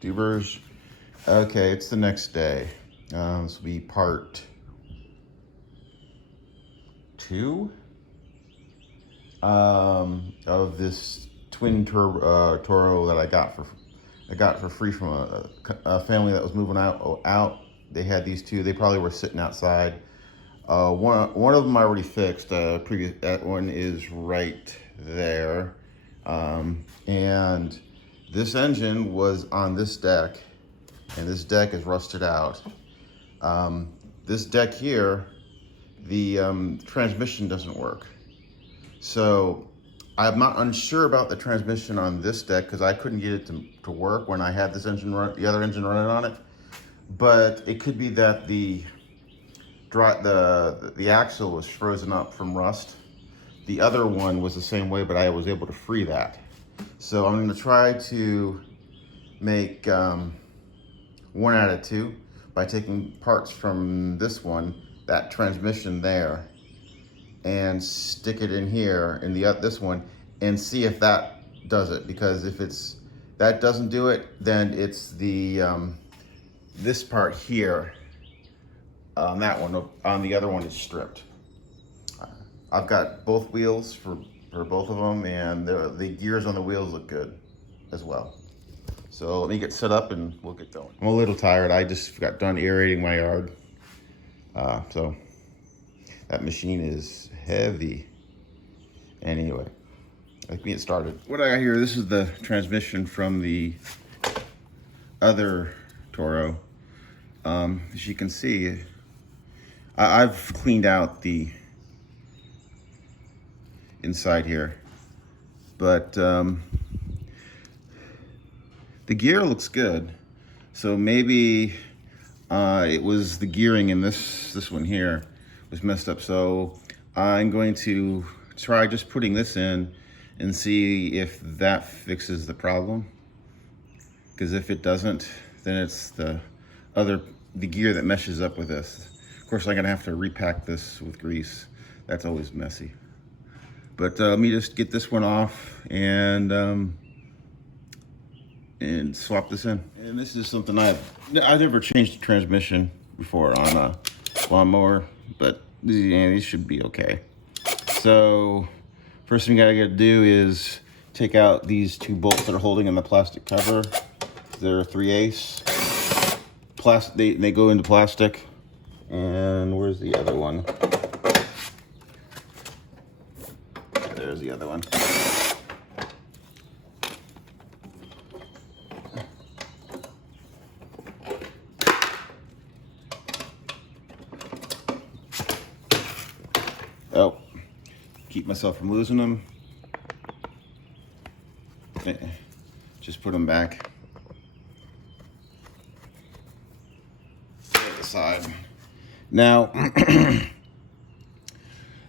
Dubers. Okay, it's the next day. This will be part 2 of this twin Toro that I got for free from a family that was moving out. They had these two. They probably were sitting outside. One of them I already fixed. That one is right there, and this engine was on this deck, and this deck is rusted out. This deck here, the transmission doesn't work. So I'm not unsure about the transmission on this deck because I couldn't get it to work when I had this engine the other engine running on it. But it could be that the axle was frozen up from rust. The other one was the same way, but I was able to free that. So I'm going to try to make 1 out of 2 by taking parts from this one, that transmission there, and stick it in here in this one and see if that does it. Because if that doesn't do it, then it's the this part here on that one. On the other one, it's stripped. I've got both wheels for both of them, and the gears on the wheels look good as well. So let me get set up and we'll get going. I'm a little tired. I just got done aerating my yard. So that machine is heavy. Anyway, let me get started. What I got here, this is the transmission from the other Toro. As you can see, I've cleaned out the inside here, but the gear looks good. So maybe it was the gearing in this one here was messed up. So I'm going to try just putting this in and see if that fixes the problem. Because if it doesn't, then it's the gear that meshes up with this. Of course, I'm gonna have to repack this with grease. That's always messy. But let me just get this one off and swap this in. And this is something I've never changed the transmission before on a lawnmower, but these should be okay. So first thing I gotta do is take out these 2 bolts that are holding in the plastic cover. They're 3/8. They go into plastic. And where's the other one? There's the other one. Oh, keep myself from losing them. Just put them back. Set aside. Now,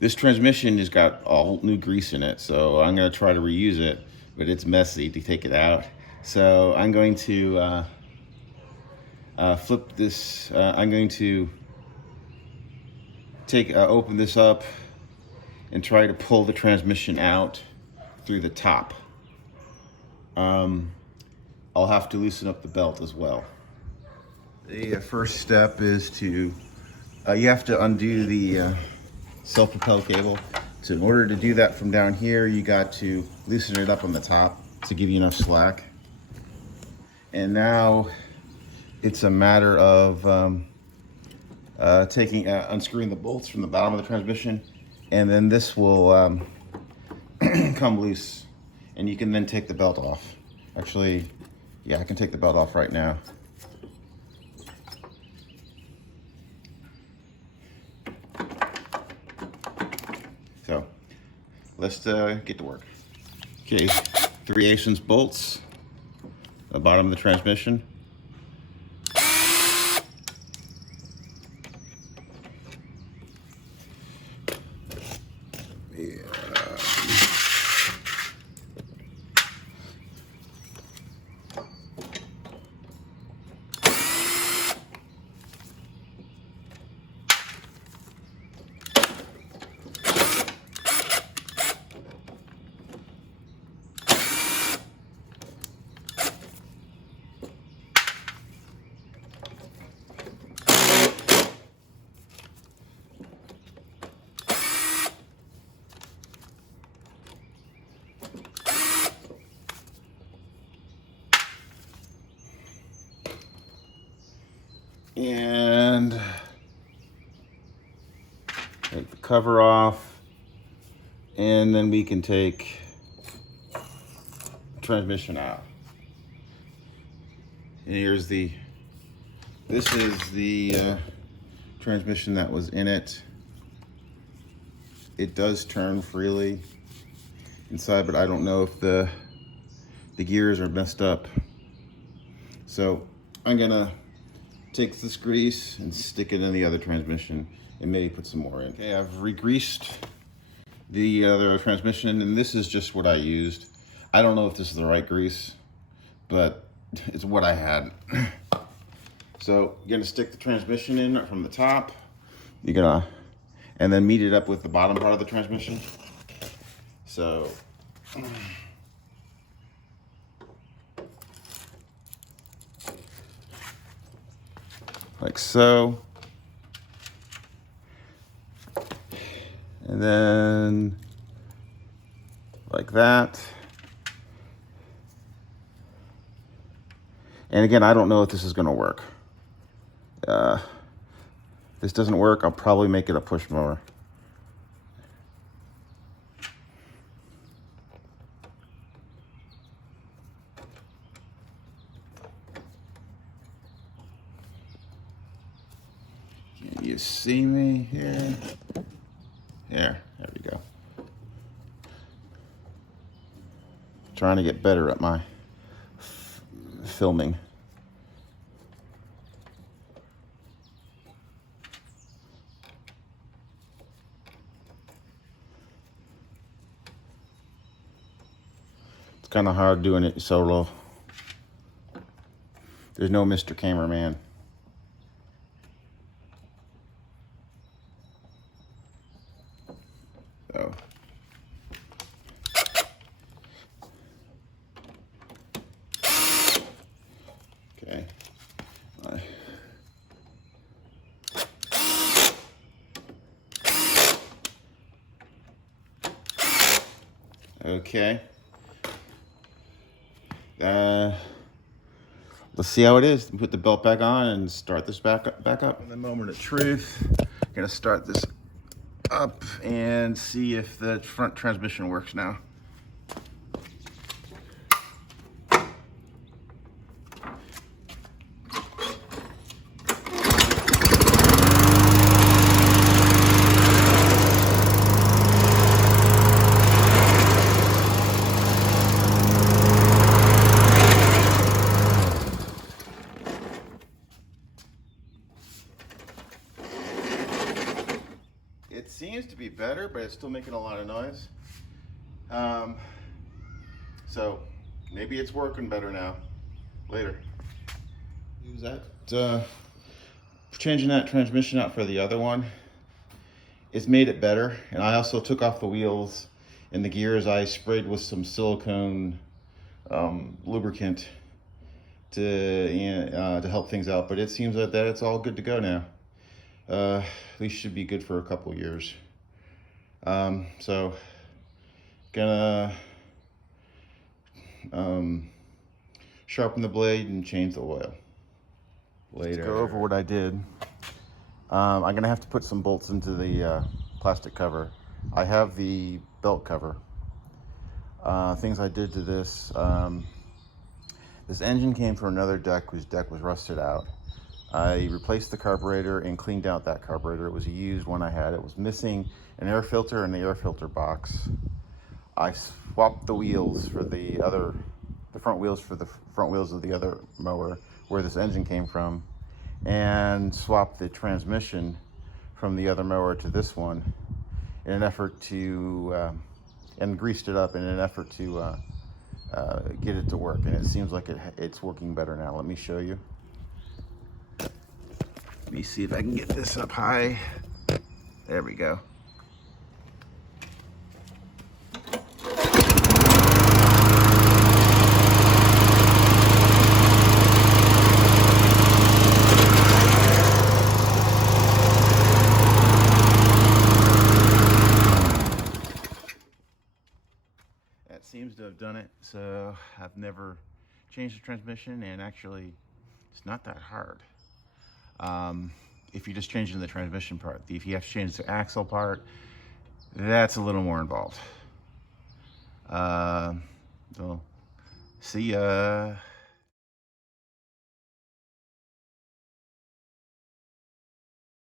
this transmission has got all new grease in it, so I'm going to try to reuse it, but it's messy to take it out. So I'm going to flip this. I'm going to open this up and try to pull the transmission out through the top. I'll have to loosen up the belt as well. The first step is to you have to undo the self-propel cable. So in order to do that from down here, you got to loosen it up on the top to give you enough slack. And now it's a matter of unscrewing the bolts from the bottom of the transmission, and then this will come loose, and you can then take the belt off. Actually, yeah, I can take the belt off right now. So let's get to work. Okay, 3/8 bolts, the bottom of the transmission. And take the cover off, and then we can take the transmission out. And here's this is the transmission that was in it. It does turn freely inside, but I don't know if the gears are messed up. So I'm gonna take this grease and stick it in the other transmission and maybe put some more in. Okay, I've re-greased the other transmission, and this is just what I used. I don't know if this is the right grease, but it's what I had. So you're gonna stick the transmission in from the top. You're gonna, and then meet it up with the bottom part of the transmission. So, like so. And then like that. And again, I don't know if this is gonna work. If this doesn't work, I'll probably make it a push mower. Can you see me here? There we go. Trying to get better at my filming. It's kind of hard doing it solo. There's no Mr. Cameraman. So. Okay. Okay. Let's see how it is. Put the belt back on and start this back up. In the moment of truth, I'm gonna start this up and see if the front transmission works now. It seems to be better, but it's still making a lot of noise. So maybe it's working better now. Later. Use that. Changing that transmission out for the other one, it's made it better. And I also took off the wheels and the gears. I sprayed with some silicone lubricant to help things out. But it seems that it's all good to go now. At least should be good for a couple years. So gonna sharpen the blade and change the oil later. Let's go over what I did. I'm gonna have to put some bolts into the plastic cover. I have the belt cover. Things I did to this. This engine came from another deck whose deck was rusted out. I replaced the carburetor and cleaned out that carburetor. It was a used one I had. It was missing an air filter in the air filter box. I swapped the wheels for the front wheels for the front wheels of the other mower where this engine came from, and swapped the transmission from the other mower to this one in an effort to, and greased it up in an effort to get it to work. And it seems like it's working better now. Let me show you. Let me see if I can get this up high. There we go. That seems to have done it. So I've never changed the transmission, and actually it's not that hard. If you're just changing the transmission part. If you have to change the axle part, that's a little more involved. So, see ya.